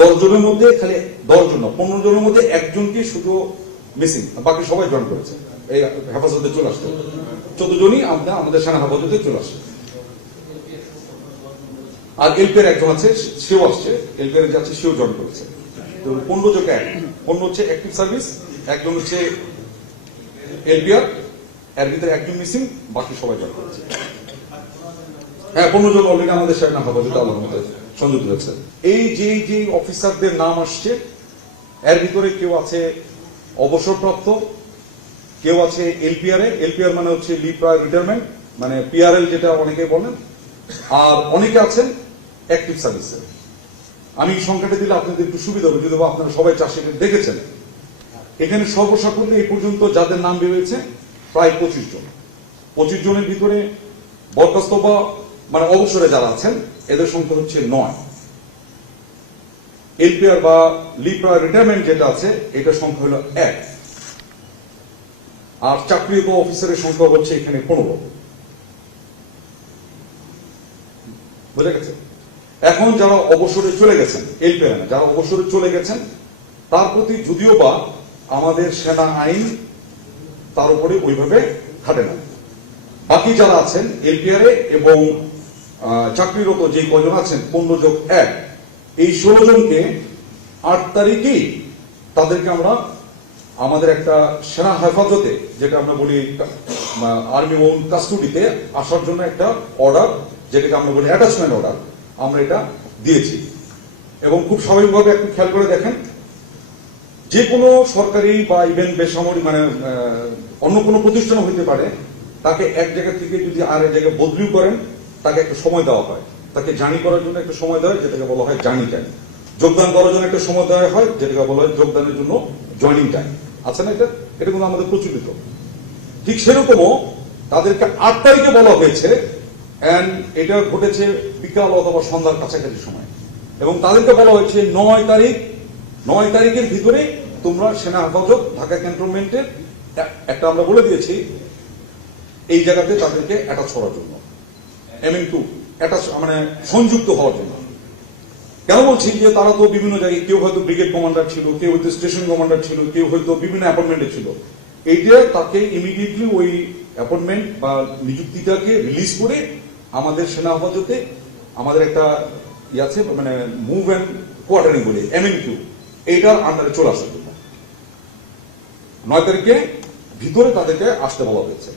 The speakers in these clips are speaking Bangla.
দশ জনের মধ্যে খালি দশ জন পনেরো জনের মধ্যে একজনকে শুধু মিসিং বাকি সবাই জয়েন করেছে। এই হেফাজতে চলে আসতে চোদ্দ জনই আমরা, আমাদের সেনা হেফাজতে চলে আসে আর এলপিআর একজন আছে, সেও আসছে। এলপিআর যাচ্ছে, সেও জয়েন করেছে। তো পনেরো জন এক। পনেরো হচ্ছে অ্যাক্টিভ সার্ভিস একজন হচ্ছে এলপিআর, এর ভিতরে একজন মিসিং বাকি সবাই জয়েন করেছে। হ্যাঁ পনেরো জন অলরেডি আমাদের সেনা হেফাজতে, আল্লাহর সংযুক্ত হয়েছে এই যে যে অফিসারদের নাম আসছে, এর ভিতরে কেউ আছে অবসরপ্রাপ্ত, কেউ আছে এলপিআর এ এলপিআর মানে হচ্ছে লিভ প্রায় রিটায়ারমেন্ট মানে পিআরএল যেটা অনেকে বলেন। আর অনেকে আছেন অ্যাক্টিভ সার্ভিসে আমি সংখ্যাটা দিলে আপনাদের একটু সুবিধা হবে, যদি আপনারা সবাই চাষি দেখেছেন। এখানে সর্বসাকুল্যে এই পর্যন্ত যাদের নাম বেরিয়েছে, প্রায় পঁচিশ জন। পঁচিশ জনের ভিতরে বরখাস্ত বা মানে অবসরে যারা আছেন এদের সংখ্যা হচ্ছে নয়। এলপিআর বা লিপ্রা রিটায়ারমেন্ট যেটা আছে এটার সংখ্যা হলো এক। আর চাকরিরত অফিসারের সংখ্যা হচ্ছে এখানে পনেরো। বুঝা গেছে? এখন যারা অবসরে চলে গেছেন, এলপিআর যারা অবসরে চলে গেছেন, তার প্রতি যদিও বা আমাদের সেনা আইন তার উপরে ওইভাবে খাটে না। বাকি যারা আছেন, এলপিআর এবং চাকরিরত যে কজন আছেন, পনেরো যোগ এক। এই ষোলো জনকে আট তারিখেই তাদেরকে আমরা আমাদের একটা সেনা হেফাজতে, যেটা আমরা বলি আর্মি ওন কাস্টডিতে আসার জন্য একটা অর্ডার যেটাকে আমরা বলি অ্যাটাচমেন্ট অর্ডার আমরা এটা দিয়েছি। এবং খুব স্বাভাবিকভাবে একটু খেয়াল করে দেখেন, যে কোনো সরকারি বা ইভেন বেসামরিক মানে অন্য কোনো প্রতিষ্ঠান হইতে পারে, তাকে এক জায়গা থেকে যদি আর এক জায়গায় বদলিও করেন তাকে একটা সময় দেওয়া হয়। তাকে জানি করার জন্য একটা সময় দেওয়া হয়, যেটাকে বলা হয় জার্নি টাইম যোগদান করার জন্য একটা সময় দেওয়া হয়, যেটাকে বলা হয় যোগদানের জন্য জয়নিং টাইম আছে না এটা? এটা কিন্তু আমাদের প্রচলিত। ঠিক সেরকমও তাদেরকে আট তারিখে বলা হয়েছে এন্ড এটা ঘটেছে বিকাল অথবা সন্ধ্যার কাছাকাছি সময়। এবং তাদেরকে বলা হয়েছে নয় তারিখ। নয় তারিখের ভিতরে তোমরা সেনা হেফাজত, ঢাকা ক্যান্টনমেন্টের একটা আমরা বলে দিয়েছি, এই জায়গাতে তাদেরকে অ্যাটাচ করার জন্য। এমএন টু অ্যাটাচ মানে সংযুক্ত হওয়ার জন্য। কেন বলছি যে তারা তো বিভিন্ন জায়গায়, কেউ হয়তো ব্রিগেড কমান্ডার ছিল, কেউ হয়তো স্টেশন কমান্ডার ছিল, কেউ হয়তো বিভিন্ন অ্যাপয়েন্টমেন্টে ছিল। এইটা তাকে ইমিডিয়েটলি ওই অ্যাপয়েন্টমেন্ট বা নিযুক্তিটাকে রিলিজ করে আমাদের সেনা হেফাজতে আমাদের একটা ই আছে মানে মুভ অ্যান্ড কোয়ার্টারিং বলে এমএন কিউ এইটার আন্ডারে চলে আসার জন্য নয় তারিখে ভিতরে তাদেরকে আসতে বলা হয়েছে।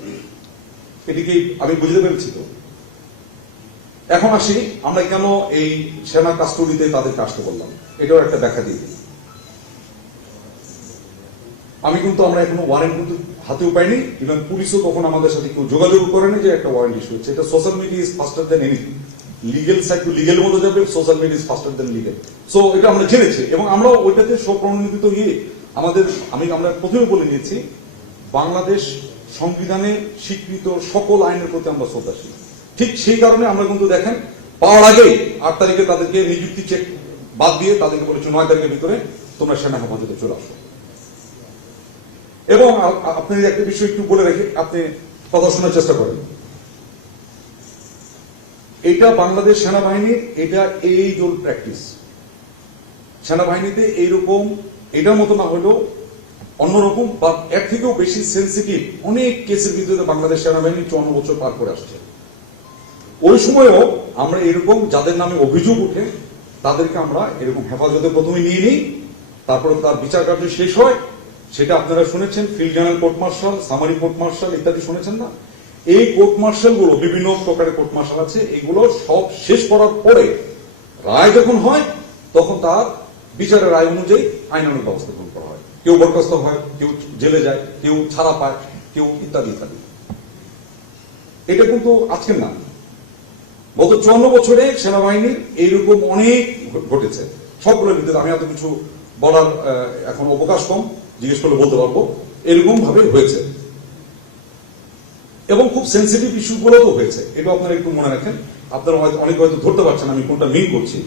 এদিকে আমি বুঝতে পেরেছি তো। এখন আসি, আমরা কেন এই সেনা কাস্টডিতে তাদেরকে আসতে বললাম? এটাও একটা দেখা দিয়ে দিই। আমি কিন্তু আমরা এখনও ওয়ারেন্ট কিন্তু হাতেও পাইনি ইভেন পুলিশও তখন আমাদের সাথে কেউ যোগাযোগ করেনি যে একটা ওয়ারেন্ট ইস্যু হচ্ছে। এটা social media is faster than anything legal side to legal মতো যাবে social media is faster than legal so এটা আমরা জেনেছি এবং আমরা ওইটাতে স্বপ্রণোদিত ইয়ে আমাদের, আমি, আমরা প্রথমে বলে নিয়েছি, বাংলাদেশ সংবিধানে স্বীকৃত সকল আইনের প্রতি আমরা শ্রদ্ধাশীল। ঠিক সেই কারণে আমরা কিন্তু দেখেন, পাওয়ার আগেই আট তারিখে তাদেরকে নিযুক্তি চেক বাদ দিয়ে তাদেরকে বলেছে নয় তারিখের ভিতরে তোমরা সেনা হেফাজতে চলে আসো। এবং আপনি একটা বিষয় একটু বলে রেখে, আপনি কথা শোনার চেষ্টা করেন। এটা বাংলাদেশ সেনাবাহিনীর এটা এই জোল প্র্যাকটিস সেনাবাহিনীতে এইরকম, এটার মতো না হলেও অন্যরকম বা এর থেকেও বেশি সেন্সিটিভ অনেক কেসের ভিতরে বাংলাদেশ সেনাবাহিনী চুয়ান্ন বছর পার করে আসছে। ওই সময়ও আমরা এরকম যাদের নামে অভিযোগ উঠে তাদেরকে আমরা এরকম হেফাজতে প্রথমে নিয়ে নিই, তারপরে তার বিচার কার্য শেষ হয়। সেটা আপনারা শুনেছেন, field general, court martial, summary court martial ইত্যাদি শুনেছেন না? এই কোর্ট মার্শালগুলো বিভিন্ন প্রকারের কোর্ট মার্শাল আছে, এগুলো সব শেষ করার পরে রায় যখন হয়, তখন তার বিচারের রায় অনুযায়ী আইনানুগ ব্যবস্থা গ্রহণ করা হয়। কেউ বরখাস্ত হয়, কেউ জেলে যায়, কেউ ছাড়া পায়, কেউ ইত্যাদি ইত্যাদি। এটা কিন্তু আজকের না। গত চুয়ান্ন বছরে সেনাবাহিনীর এইরকম অনেক ঘটেছে। সবগুলোর ভিতরে আমি এত কিছু বলার এখন অবকাশ কম, জিজ্ঞেস করলে বলতে পারব। এরকম ভাবে হয়েছে। এবং খুব সেন্সিটিভ ইস্যুগুলো তো হয়েছে। এটা আপনারা একটু মনে রাখেন। আপনারা হয়তো অনেক হয়তো ধরতে পারছেন আমি কোনটা মিন করছি।